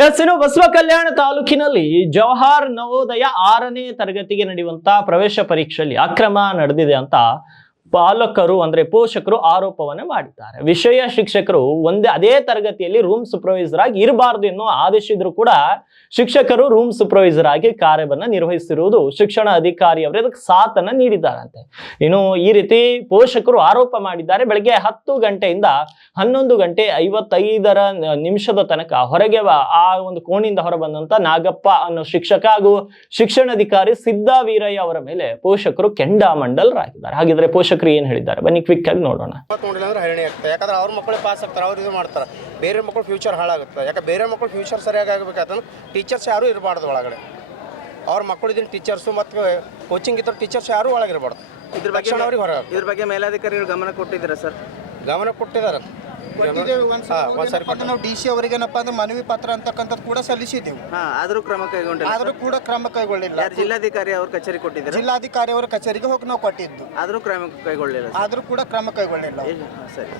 ಇನ್ನು ಬಸವ ಕಲ್ಯಾಣ ತಾಲೂಕಿನಲ್ಲಿ ಜವಾಹರ್ ನವೋದಯ 6ನೇ ತರಗತಿಗೆ ನಡೆಯುವಂತ ಪ್ರವೇಶ ಪರೀಕ್ಷೆಯಲ್ಲಿ ಅಕ್ರಮ ನಡೆದಿದೆ ಅಂತ ಪಾಲಕರು ಅಂದ್ರೆ ಪೋಷಕರು ಆರೋಪವನ್ನ ಮಾಡಿದ್ದಾರೆ. ವಿಷಯ ಶಿಕ್ಷಕರು ಅದೇ ತರಗತಿಯಲ್ಲಿ ರೂಮ್ ಸೂಪರ್ವೈಸರ್ ಆಗಿ ಇರಬಾರದು ಎನ್ನುವ ಆದೇಶಿದ್ರು ಕೂಡ ಶಿಕ್ಷಕರು ರೂಮ್ ಸೂಪರ್ವೈಸರ್ ಆಗಿ ಕಾರ್ಯವನ್ನ ನಿರ್ವಹಿಸಿರುವುದು ಶಿಕ್ಷಣ ಅಧಿಕಾರಿಯವರು ಇದಕ್ಕೆ ಸಾಥನ್ನ ನೀಡಿದ್ದಾರಂತೆ. ಇನ್ನು ಈ ರೀತಿ ಪೋಷಕರು ಆರೋಪ ಮಾಡಿದ್ದಾರೆ. ಬೆಳಗ್ಗೆ 10 ಗಂಟೆಯಿಂದ 11 ಗಂಟೆ 55 ತನಕ ಹೊರಗೆ ಆ ಒಂದು ಕೋಣಿಯಿಂದ ಹೊರ ಬಂದಂತ ನಾಗಪ್ಪ ಅನ್ನೋ ಶಿಕ್ಷಕ ಹಾಗೂ ಶಿಕ್ಷಣಾಧಿಕಾರಿ ಸಿದ್ದವೀರಯ್ಯ ಅವರ ಮೇಲೆ ಪೋಷಕರು ಕೆಂಡಾಮಂಡಲರಾಗಿದ್ದಾರೆ. ಹಾಗಿದ್ರೆ ಪೋಷಕರು ಏನ್ ಹೇಳಿದ್ದಾರೆ ಬನ್ನಿ ಕ್ವಿಕ್ ಆಗಿ ನೋಡೋಣ. ಹೈರಾಣಿ ಆಗ್ತದೆ, ಯಾಕಂದ್ರೆ ಅವ್ರ ಮಕ್ಕಳು ಪಾಸ್ ಆಗ್ತಾರೆ, ಅವ್ರು ಇದು ಮಾಡ್ತಾರೆ, ಬೇರೆ ಮಕ್ಕಳು ಫ್ಯೂಚರ್ ಹಾಳಾಗುತ್ತೆ. ಯಾಕಂದ್ರೆ ಬೇರೆ ಮಕ್ಕಳು ಫ್ಯೂಚರ್ ಸರಿಯಾಗಿ ಆಗಬೇಕಾದ್ರೆ ಟೀಚರ್ಸ್ ಯಾರು ಇರಬಾರ್ದು ಒಳಗಡೆ. ಅವ್ರ ಮಕ್ಕಳು ಇದನ್ನ ಟೀಚರ್ಸು ಮತ್ತು ಕೋಚಿಂಗ್ ಇದ್ದರು ಟೀಚರ್ಸ್ ಯಾರು ಒಳಗಿರಬಾರ್ದು. ಇದ್ರ ಬಗ್ಗೆ ಮೇಲಾಧಿಕಾರಿಗಳು ಗಮನ ಕೊಟ್ಟಿದ್ದೀರಾ ಸರ್? ಗಮನ ಕೊಟ್ಟಿದ್ದಾರೆ. ನಾವು DC ಅವರಿಗೇನಪ್ಪ ಅಂದ್ರೆ ಮನವಿ ಪತ್ರ ಅಂತಕ್ಕಂಥದ್ದು ಕೂಡ ಸಲ್ಲಿಸಿದ್ದೆವು. ಆದರೂ ಕ್ರಮ ಕೈಗೊಂಡಿಲ್ಲ. ಆದರೂ ಕೂಡ ಕ್ರಮ ಕೈಗೊಳ್ಳಿಲ್ಲ. ಜಿಲ್ಲಾಧಿಕಾರಿ ಅವ್ರ ಕಚೇರಿ ಕೊಟ್ಟಿದ್ದಾರೆ. ಜಿಲ್ಲಾಧಿಕಾರಿ ಅವರ ಕಚೇರಿಗೆ ಹೋಗಿ ನಾವು ಕೊಟ್ಟಿದ್ದು, ಆದರೂ ಕ್ರಮ ಕೈಗೊಳ್ಳಿಲ್ಲ. ಆದರೂ ಕೂಡ ಕ್ರಮ ಕೈಗೊಳ್ಳಿಲ್ಲ. ಸರಿ.